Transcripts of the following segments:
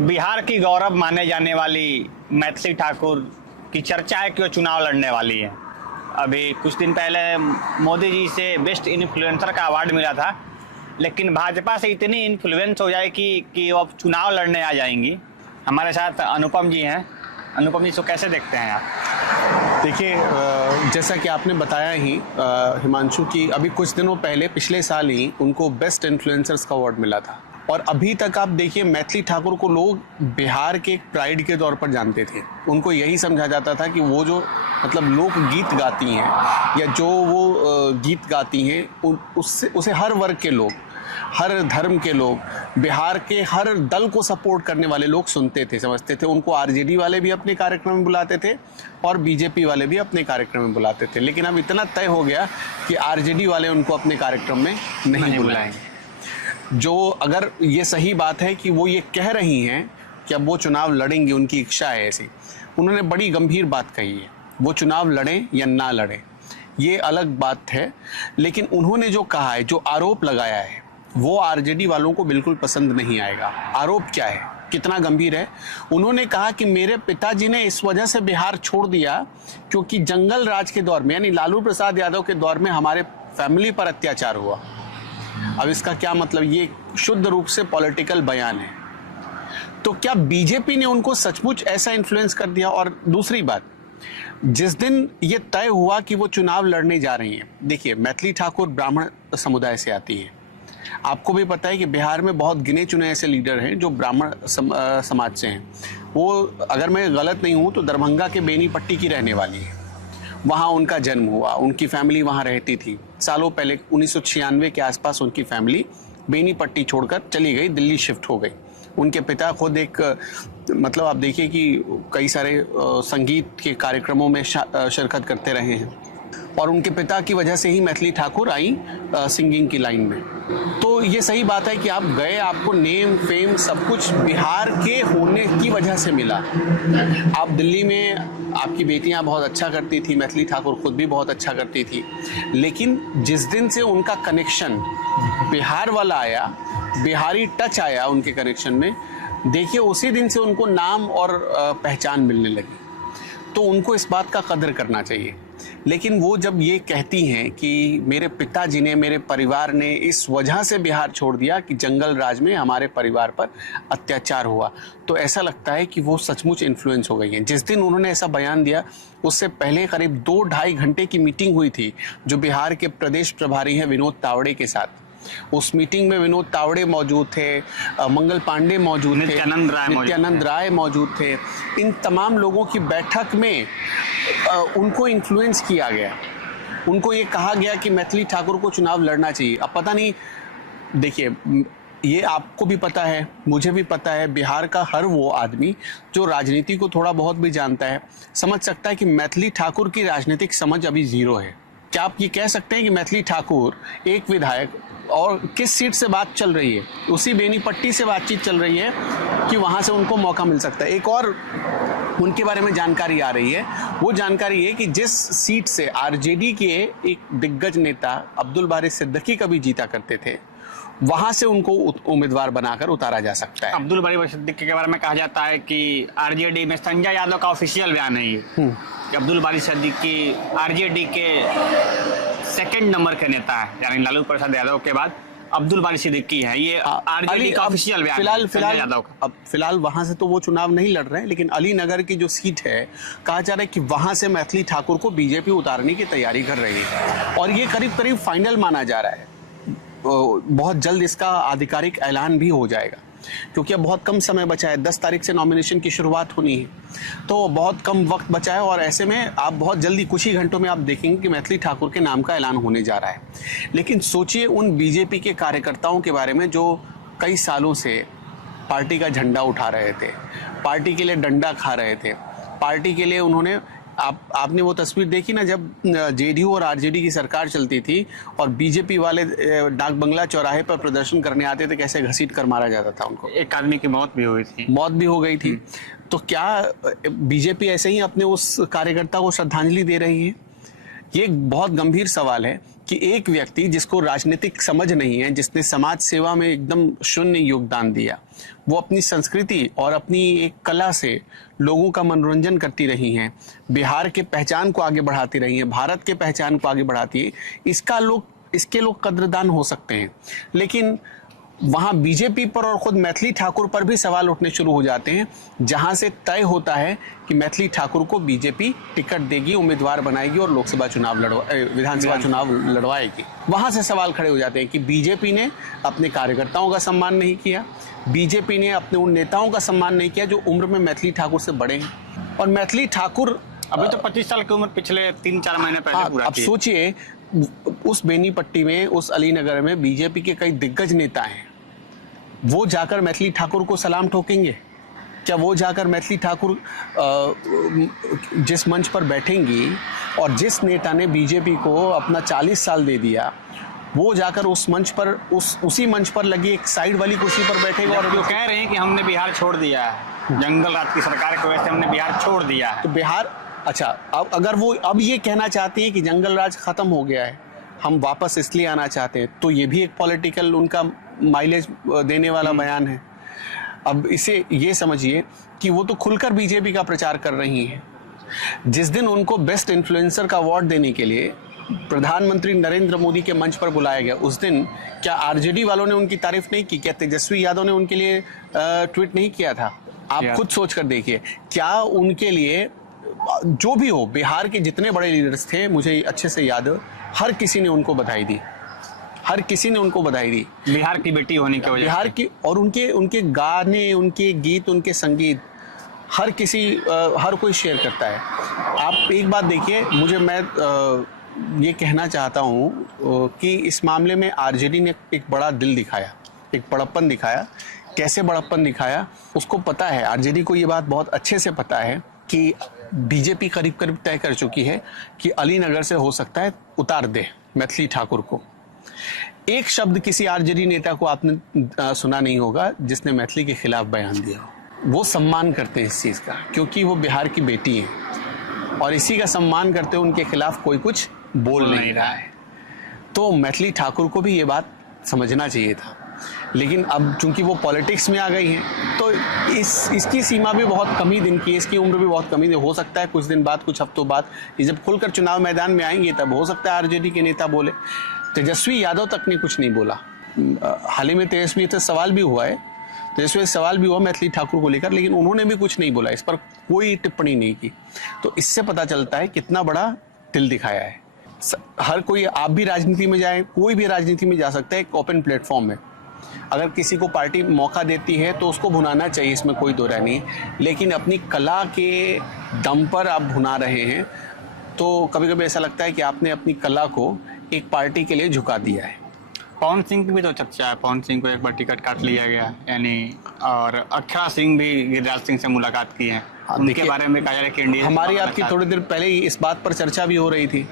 बिहार की गौरव माने जाने वाली मैथिली ठाकुर की चर्चा है कि वो चुनाव लड़ने वाली है। अभी कुछ दिन पहले मोदी जी से बेस्ट इन्फ्लुएंसर का अवार्ड मिला था, लेकिन भाजपा से इतनी इन्फ्लुएंस हो जाए कि वो अब चुनाव लड़ने आ जाएंगी। हमारे साथ अनुपम जी हैं। अनुपम जी, इसको कैसे देखते हैं आप? देखिए, जैसा कि आपने बताया ही हिमांशु की अभी कुछ दिनों पहले पिछले साल ही उनको बेस्ट इन्फ्लुएंसर्स का अवार्ड मिला था, और अभी तक आप देखिए मैथिली ठाकुर को लोग बिहार के एक प्राइड के तौर पर जानते थे। उनको यही समझा जाता था कि वो जो मतलब लोक गीत गाती हैं या जो वो गीत गाती हैं उसे हर वर्ग के लोग, हर धर्म के लोग, बिहार के हर दल को सपोर्ट करने वाले लोग सुनते थे, समझते थे। उनको आरजेडी वाले भी अपने कार्यक्रम में बुलाते थे और बीजेपी वाले भी अपने कार्यक्रम में बुलाते थे। लेकिन अब इतना तय हो गया कि आरजेडी वाले उनको अपने कार्यक्रम में नहीं बुलाएंगे। जो अगर ये सही बात है कि वो ये कह रही हैं कि अब वो चुनाव लड़ेंगी, उनकी इच्छा है ऐसी, उन्होंने बड़ी गंभीर बात कही है। वो चुनाव लड़ें या ना लड़ें ये अलग बात है, लेकिन उन्होंने जो कहा है, जो आरोप लगाया है, वो आरजेडी वालों को बिल्कुल पसंद नहीं आएगा। आरोप क्या है, कितना गंभीर है? उन्होंने कहा कि मेरे पिताजी ने इस वजह से बिहार छोड़ दिया क्योंकि जंगल राज के दौर में, यानी लालू प्रसाद यादव के दौर में हमारे फैमिली पर अत्याचार हुआ। अब इसका क्या मतलब? ये शुद्ध रूप से पॉलिटिकल बयान है। तो क्या बीजेपी ने उनको सचमुच ऐसा इन्फ्लुएंस कर दिया? और दूसरी बात, जिस दिन ये तय हुआ कि वो चुनाव लड़ने जा रही हैं, देखिए मैथिली ठाकुर ब्राह्मण समुदाय से आती है। आपको भी पता है कि बिहार में बहुत गिने चुने ऐसे लीडर हैं जो ब्राह्मण समाज से हैं। वो, अगर मैं गलत नहीं हूँ तो दरभंगा के बेनीपट्टी की रहने वाली है। वहाँ उनका जन्म हुआ, उनकी फैमिली वहाँ रहती थी। सालों पहले 1996 के आसपास उनकी फैमिली बेनीपट्टी छोड़कर चली गई, दिल्ली शिफ्ट हो गई। उनके पिता खुद एक मतलब आप देखिए कि कई सारे संगीत के कार्यक्रमों में शिरकत करते रहे हैं, और उनके पिता की वजह से ही मैथिली ठाकुर आई सिंगिंग की लाइन में। तो ये सही बात है कि आप गए, आपको नेम फेम सब कुछ बिहार के होने की वजह से मिला। आप दिल्ली में आपकी बेटियां बहुत अच्छा करती थी, मैथिली ठाकुर खुद भी बहुत अच्छा करती थी, लेकिन जिस दिन से उनका कनेक्शन बिहार वाला आया, बिहारी टच आया उनके कनेक्शन में, देखिए उसी दिन से उनको नाम और पहचान मिलने लगी। तो उनको इस बात का कदर करना चाहिए। लेकिन वो जब ये कहती हैं कि मेरे पिताजी ने, मेरे परिवार ने इस वजह से बिहार छोड़ दिया कि जंगल राज में हमारे परिवार पर अत्याचार हुआ, तो ऐसा लगता है कि वो सचमुच इन्फ्लुएंस हो गई हैं। जिस दिन उन्होंने ऐसा बयान दिया उससे पहले करीब 2-2.5 घंटे की मीटिंग हुई थी जो बिहार के प्रदेश प्रभारी हैं विनोद तावड़े के साथ। उस मीटिंग में विनोद तावड़े मौजूद थे, मंगल पांडे मौजूद थे, नित्यानंद राय मौजूद थे। इन तमाम लोगों की बैठक में उनको इन्फ्लुएंस किया गया। उनको ये कहा गया कि मैथिली ठाकुर को चुनाव लड़ना चाहिए। अब पता नहीं, देखिए ये आपको भी पता है, मुझे भी पता है, बिहार का हर वो आदमी जो राजनीति को थोड़ा बहुत भी जानता है समझ सकता है कि मैथिली ठाकुर की राजनीतिक समझ अभी जीरो है। क्या आप ये कह सकते हैं कि मैथिली ठाकुर एक विधायक, और किस सीट से बात चल रही है, उसी बेनीपट्टी से बातचीत चल रही है कि वहाँ से उनको मौका मिल सकता है। एक और उनके बारे में जानकारी आ रही है, वो जानकारी है कि जिस सीट से आरजेडी के एक दिग्गज नेता अब्दुल बारी सिद्दीकी कभी जीता करते थे, वहां से उनको उम्मीदवार बनाकर उतारा जा सकता है। अब्दुल बारी सिद्दीकी के बारे में कहा जाता है कि आरजेडी में, संजय यादव का ऑफिशियल बयान है ये, कि अब्दुल बारी सिद्दीकी आरजेडी के सेकंड नंबर के नेता है, यानी लालू प्रसाद यादव के बाद अब्दुल बारी सिद्दीकी है। ये आरजेडी का ऑफिशियल बयान है संजय यादव का। अब फिलहाल वहां से तो वो चुनाव नहीं लड़ रहे हैं, लेकिन अली नगर की जो सीट है, कहा जा रहा है कि वहां से मैथिली ठाकुर को बीजेपी उतारने की तैयारी कर रही है, और ये करीब करीब फाइनल माना जा रहा है। बहुत जल्द इसका आधिकारिक ऐलान भी हो जाएगा, क्योंकि अब बहुत कम समय बचा है। 10 तारीख से नॉमिनेशन की शुरुआत होनी है, तो बहुत कम वक्त बचा है, और ऐसे में आप बहुत जल्दी कुछ ही घंटों में आप देखेंगे कि मैथिली ठाकुर के नाम का ऐलान होने जा रहा है। लेकिन सोचिए उन बीजेपी के कार्यकर्ताओं के बारे में जो कई सालों से पार्टी का झंडा उठा रहे थे, पार्टी के लिए डंडा खा रहे थे, पार्टी के लिए उन्होंने, आपने वो तस्वीर देखी ना जब जेडीयू और आरजेडी की सरकार चलती थी और बीजेपी वाले डाक बंगला चौराहे पर प्रदर्शन करने आते थे, कैसे घसीट कर मारा जाता था उनको। एक आदमी की मौत भी हुई थी। मौत भी हो गई थी। तो क्या बीजेपी ऐसे ही अपने उस कार्यकर्ता को श्रद्धांजलि दे रही है? ये एक बहुत गंभीर सवाल है कि एक व्यक्ति जिसको राजनीतिक समझ नहीं है, जिसने समाज सेवा में एकदम शून्य योगदान दिया, वो अपनी संस्कृति और अपनी एक कला से लोगों का मनोरंजन करती रही हैं, बिहार के पहचान को आगे बढ़ाती रही हैं, भारत के पहचान को आगे बढ़ाती है, इसके लोग कद्रदान हो सकते हैं। लेकिन वहां बीजेपी पर और खुद मैथिली ठाकुर पर भी सवाल उठने शुरू हो जाते हैं, जहां से तय होता है कि मैथिली ठाकुर को बीजेपी टिकट देगी, उम्मीदवार बनाएगी और लोकसभा चुनाव विधानसभा चुनाव लड़वाएगी। वहां से सवाल खड़े हो जाते हैं कि बीजेपी ने अपने कार्यकर्ताओं का सम्मान नहीं किया, बीजेपी ने अपने उन नेताओं का सम्मान नहीं किया जो उम्र में मैथिली ठाकुर से बड़े हैं। और मैथिली ठाकुर अभी तो 25 साल की उम्र पिछले 3-4 महीने पहले पूरा अब की। सोचिए, उस बेनीपट्टी में, उस अलीनगर में बीजेपी के कई दिग्गज नेता हैं, वो जाकर मैथिली ठाकुर को सलाम ठोकेंगे? क्या वो जाकर मैथिली ठाकुर जिस मंच पर बैठेंगी और जिस नेता ने बीजेपी को अपना 40 साल दे दिया, वो जाकर उस मंच पर उसी मंच पर लगी एक साइड वाली कुर्सी पर बैठेगा? और जो कह रहे हैं कि हमने बिहार छोड़ दिया है, जंगल राज की सरकार की वजह से हमने बिहार छोड़ दिया है। तो बिहार, अच्छा, अब अगर वो अब ये कहना चाहती है कि जंगल राज खत्म हो गया है, हम वापस इसलिए आना चाहते हैं, तो ये भी एक पॉलिटिकल उनका माइलेज देने वाला बयान है। अब इसे ये समझिए कि वो तो खुलकर बीजेपी का प्रचार कर रही हैं। जिस दिन उनको बेस्ट इन्फ्लुएंसर का अवार्ड देने के लिए प्रधानमंत्री नरेंद्र मोदी के मंच पर बुलाया गया, उस दिन क्या आरजेडी वालों ने उनकी तारीफ नहीं की? क्या तेजस्वी यादव ने उनके लिए ट्वीट नहीं किया था? आप खुद सोच कर देखिए, क्या उनके लिए, जो भी हो, बिहार के जितने बड़े लीडर्स थे, मुझे अच्छे से याद है, हर किसी ने उनको बधाई दी, हर किसी ने उनको बधाई दी बिहार की बेटी होने की वजह से। बिहार की, और उनके गाने, उनके गीत, उनके संगीत हर कोई शेयर करता है। आप एक बात देखिए, मैं ये कहना चाहता हूँ कि इस मामले में आरजेडी ने एक बड़ा दिल दिखाया, एक बड़प्पन दिखाया। कैसे बड़प्पन दिखाया? उसको पता है, आरजेडी को ये बात बहुत अच्छे से पता है कि बीजेपी करीब करीब तय कर चुकी है कि अलीनगर से हो सकता है उतार दे मैथिली ठाकुर को। एक शब्द किसी आरजेडी नेता को आपने सुना नहीं होगा जिसने मैथिली के खिलाफ बयान दिया हो। वो सम्मान करते हैं इस चीज़ का, क्योंकि वो बिहार की बेटी है और इसी का सम्मान करते हुए उनके खिलाफ कोई कुछ बोल नहीं रहा है। तो मैथिली ठाकुर को भी ये बात समझना चाहिए था, लेकिन अब चूंकि वो पॉलिटिक्स में आ गई हैं, तो इसकी सीमा भी बहुत कम ही दिन की है, इसकी उम्र भी बहुत कम ही दिन। हो सकता है कुछ दिन बाद, कुछ हफ्तों बाद, ये जब खुलकर चुनाव मैदान में आएंगे तब हो सकता है आरजेडी के नेता बोले। तेजस्वी यादव तक ने कुछ नहीं बोला। हाल ही में तेजस्वी से सवाल भी हुआ है, मैथिली ठाकुर को लेकर, लेकिन उन्होंने भी कुछ नहीं बोला, इस पर कोई टिप्पणी नहीं की। तो इससे पता चलता है कितना बड़ा दिल दिखाया है। हर कोई, आप भी राजनीति में जाए, कोई भी राजनीति में जा सकता है, एक ओपन प्लेटफॉर्म है। अगर किसी को पार्टी मौका देती है तो उसको भुनाना चाहिए, इसमें कोई दो राय नहीं, लेकिन अपनी कला के दम पर आप भुना रहे हैं तो कभी कभी ऐसा लगता है कि आपने अपनी कला को एक पार्टी के लिए झुका दिया है। पवन सिंह की भी तो चर्चा है, पवन सिंह को एक बार टिकट काट लिया गया, यानी, और अक्षरा सिंह भी गिरिराज सिंह से मुलाकात की है, उनके बारे में कहा जा रहा है कि इंडिया, हमारी आपकी थोड़ी देर पहले ही इस बात पर चर्चा भी हो रही थी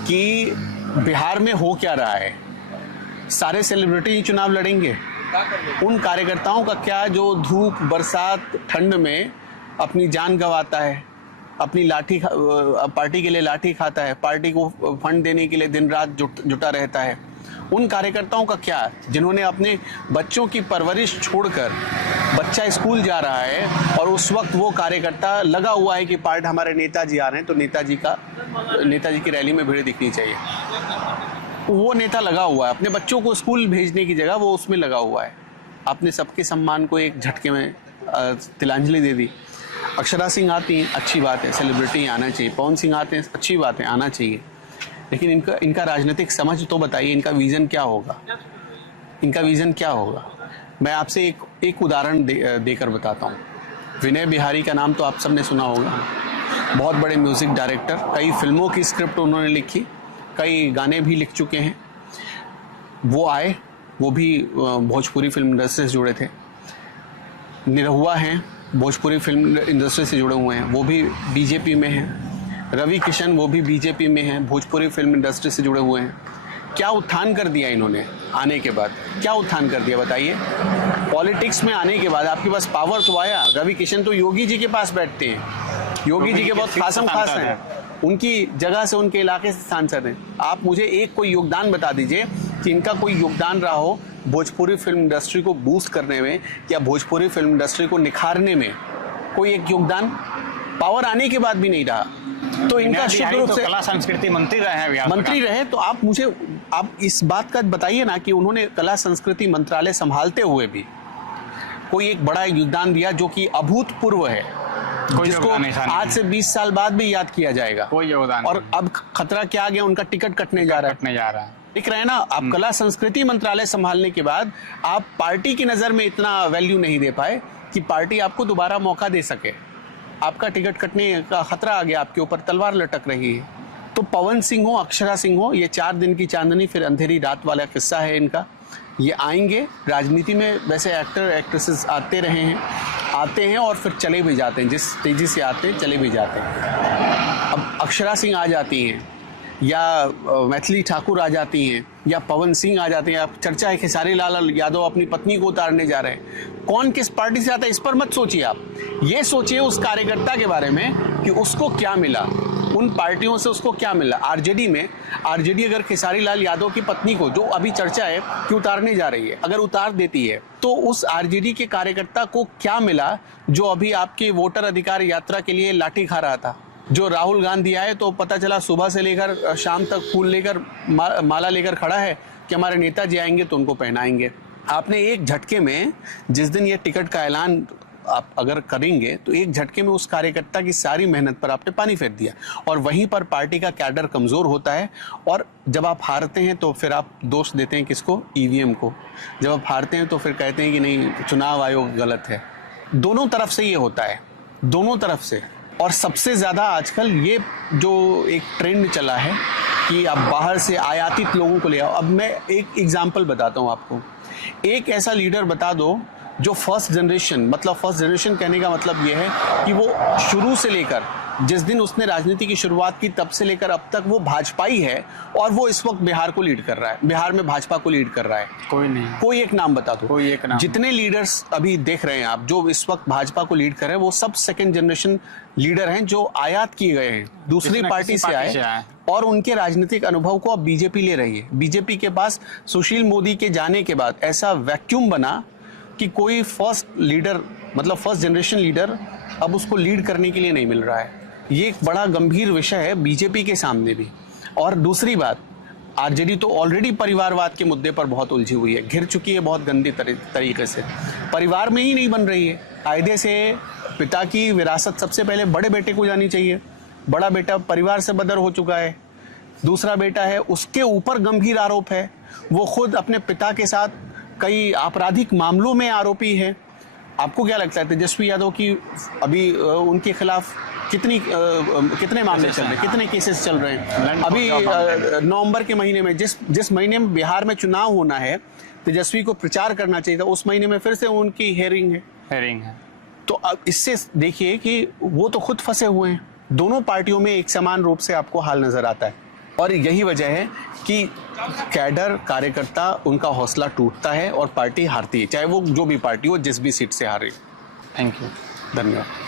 कि बिहार में हो क्या रहा है। सारे सेलिब्रिटी चुनाव लड़ेंगे, उन कार्यकर्ताओं का क्या जो धूप, बरसात, ठंड में अपनी जान गंवाता है, अपनी पार्टी के लिए लाठी खाता है, पार्टी को फंड देने के लिए दिन रात जुटा रहता है। उन कार्यकर्ताओं का क्या, जिन्होंने अपने बच्चों की परवरिश छोड़कर, बच्चा स्कूल जा रहा है और उस वक्त वो कार्यकर्ता लगा हुआ है कि पार्टी, हमारे नेताजी आ रहे हैं तो नेताजी की रैली में भीड़ दिखनी चाहिए, वो नेता लगा हुआ है, अपने बच्चों को स्कूल भेजने की जगह वो उसमें लगा हुआ है। आपने सबके सम्मान को एक झटके में तिलांजलि दे दी। अक्षरा सिंह आती हैं, अच्छी बात है, सेलिब्रिटी आना चाहिए। पवन सिंह आते हैं, अच्छी बात है, आना चाहिए, लेकिन इनका राजनीतिक समझ तो बताइए, इनका विज़न क्या होगा, इनका विज़न क्या होगा। मैं आपसे एक उदाहरण देकर बताता हूँ। विनय बिहारी का नाम तो आप सबने सुना होगा, बहुत बड़े म्यूज़िक डायरेक्टर, कई फिल्मों की स्क्रिप्ट उन्होंने लिखी, कई गाने भी लिख चुके हैं। वो आए, वो भी भोजपुरी फिल्म इंडस्ट्री से जुड़े थे। निरहुआ हैं, भोजपुरी फिल्म इंडस्ट्री से जुड़े हुए हैं, वो भी बीजेपी में हैं। रवि किशन, वो भी बीजेपी में हैं, भोजपुरी फिल्म इंडस्ट्री से जुड़े हुए हैं। क्या उत्थान कर दिया इन्होंने आने के बाद, क्या उत्थान कर दिया बताइए। पॉलिटिक्स में आने के बाद आपके पास पावर तो आया। रवि किशन तो योगी जी के पास बैठते हैं, योगी जी के बहुत खासम खास हैं, उनकी जगह से, उनके इलाके से सांसद हैं। आप मुझे एक कोई योगदान बता दीजिए कि इनका कोई योगदान रहा हो भोजपुरी फिल्म इंडस्ट्री को बूस्ट करने में या भोजपुरी फिल्म इंडस्ट्री को निखारने में। कोई एक योगदान पावर आने के बाद भी नहीं रहा। तो इनका शुद्ध रूप तो से कला संस्कृति मंत्री रहे हैं बिहार मंत्री रहे, तो आप मुझे आप इस बात का बताइए ना कि उन्होंने कला संस्कृति मंत्रालय संभालते हुए भी कोई एक बड़ा योगदान दिया जो कि अभूतपूर्व है, जिसको आज से 20 साल बाद भी याद किया जाएगा। कोई योगदान और अब खतरा क्या आ गया, उनका टिकट कटने जा रहा है। दिख रहे हैं ना, आप कला संस्कृति मंत्रालय संभालने के बाद आप पार्टी की नजर में इतना वैल्यू नहीं दे पाए कि पार्टी आपको दोबारा मौका दे सके। आपका टिकट कटने का खतरा आ गया, आपके ऊपर तलवार लटक रही है। तो पवन सिंह हो, अक्षरा सिंह हो, ये 4 दिन की चांदनी फिर अंधेरी रात वाला किस्सा है इनका। ये आएंगे राजनीति में, वैसे एक्टर एक्ट्रेसेस आते रहे हैं, आते हैं और फिर चले भी जाते हैं, जिस तेजी से आते हैं चले भी जाते हैं। अब अक्षरा सिंह आ जाती हैं या मैथिली ठाकुर आ जाती हैं या पवन सिंह आ जाते हैं। अब चर्चा है खेसारी लाल यादव अपनी पत्नी को उतारने जा रहे हैं। कौन किस पार्टी से आता है इस पर मत सोचिए, आप ये सोचिए उस कार्यकर्ता के बारे में कि उसको क्या मिला, उन पार्टियों से उसको क्या मिला। आरजेडी में, आरजेडी अगर खेसारी लाल यादव की पत्नी को, जो अभी चर्चा है कि उतारने जा रही है, अगर उतार देती है तो उस आरजेडी के कार्यकर्ता को क्या मिला जो अभी आपके वोटर अधिकार यात्रा के लिए लाठी खा रहा था। जो राहुल गांधी आए तो पता चला सुबह से लेकर शाम तक फूल लेकर माला लेकर खड़ा है कि हमारे नेताजी आएंगे तो उनको पहनाएंगे। आपने एक झटके में, जिस दिन ये टिकट का ऐलान आप अगर करेंगे तो एक झटके में उस कार्यकर्ता की सारी मेहनत पर आपने पानी फेर दिया। और वहीं पर पार्टी का कैडर कमजोर होता है और जब आप हारते हैं तो फिर आप दोष देते हैं किसको, ईवीएम को। जब आप हारते हैं तो फिर कहते हैं कि नहीं चुनाव आयोग गलत है। दोनों तरफ से ये होता है, दोनों तरफ से। और सबसे ज़्यादा आजकल ये जो एक ट्रेंड चला है कि आप बाहर से आयातित लोगों को ले आओ। अब मैं एक एग्जांपल बताता हूँ आपको। एक ऐसा लीडर बता दो जो फर्स्ट जनरेशन, मतलब फर्स्ट जनरेशन कहने का मतलब ये है कि वो शुरू से लेकर जिस दिन उसने राजनीति की शुरुआत की तब से लेकर अब तक वो भाजपाई है और वो इस वक्त बिहार को लीड कर रहा है, बिहार में भाजपा को लीड कर रहा है। कोई नहीं, कोई एक नाम बता दो। कोई एक नाम। जितने लीडर्स अभी देख रहे हैं आप जो इस वक्त भाजपा को लीड कर रहे हैं वो सब सेकंड जनरेशन लीडर हैं जो आयात किए गए हैं, दूसरी पार्टी से आए और उनके राजनीतिक अनुभव को अब बीजेपी ले रही है। बीजेपी के पास सुशील मोदी के जाने के बाद ऐसा वैक्यूम बना कि कोई फर्स्ट लीडर, मतलब फर्स्ट जनरेशन लीडर अब उसको लीड करने के लिए नहीं मिल रहा है। ये एक बड़ा गंभीर विषय है बीजेपी के सामने भी। और दूसरी बात, आरजेडी तो ऑलरेडी परिवारवाद के मुद्दे पर बहुत उलझी हुई है, घिर चुकी है बहुत गंदी तरीके से। परिवार में ही नहीं बन रही है। कायदे से पिता की विरासत सबसे पहले बड़े बेटे को जानी चाहिए। बड़ा बेटा परिवार से बदर हो चुका है, दूसरा बेटा है उसके ऊपर गंभीर आरोप है, वो खुद अपने पिता के साथ कई आपराधिक मामलों में आरोपी है। आपको क्या लगता है तेजस्वी यादव की अभी उनके खिलाफ कितने मामले चल रहे हैं, कितने केसेस चल रहे हैं? अभी नवंबर के महीने में जिस महीने में बिहार में चुनाव होना है, तेजस्वी को प्रचार करना चाहिए था, उस महीने में फिर से उनकी हेयरिंग है। तो अब इससे देखिए कि वो तो खुद फंसे हुए हैं। दोनों पार्टियों में एक समान रूप से आपको हाल नजर आता है और यही वजह है कि कैडर, कार्यकर्ता, उनका हौसला टूटता है और पार्टी हारती है, चाहे वो जो भी पार्टी हो, जिस भी सीट से हारे। थैंक यू, धन्यवाद।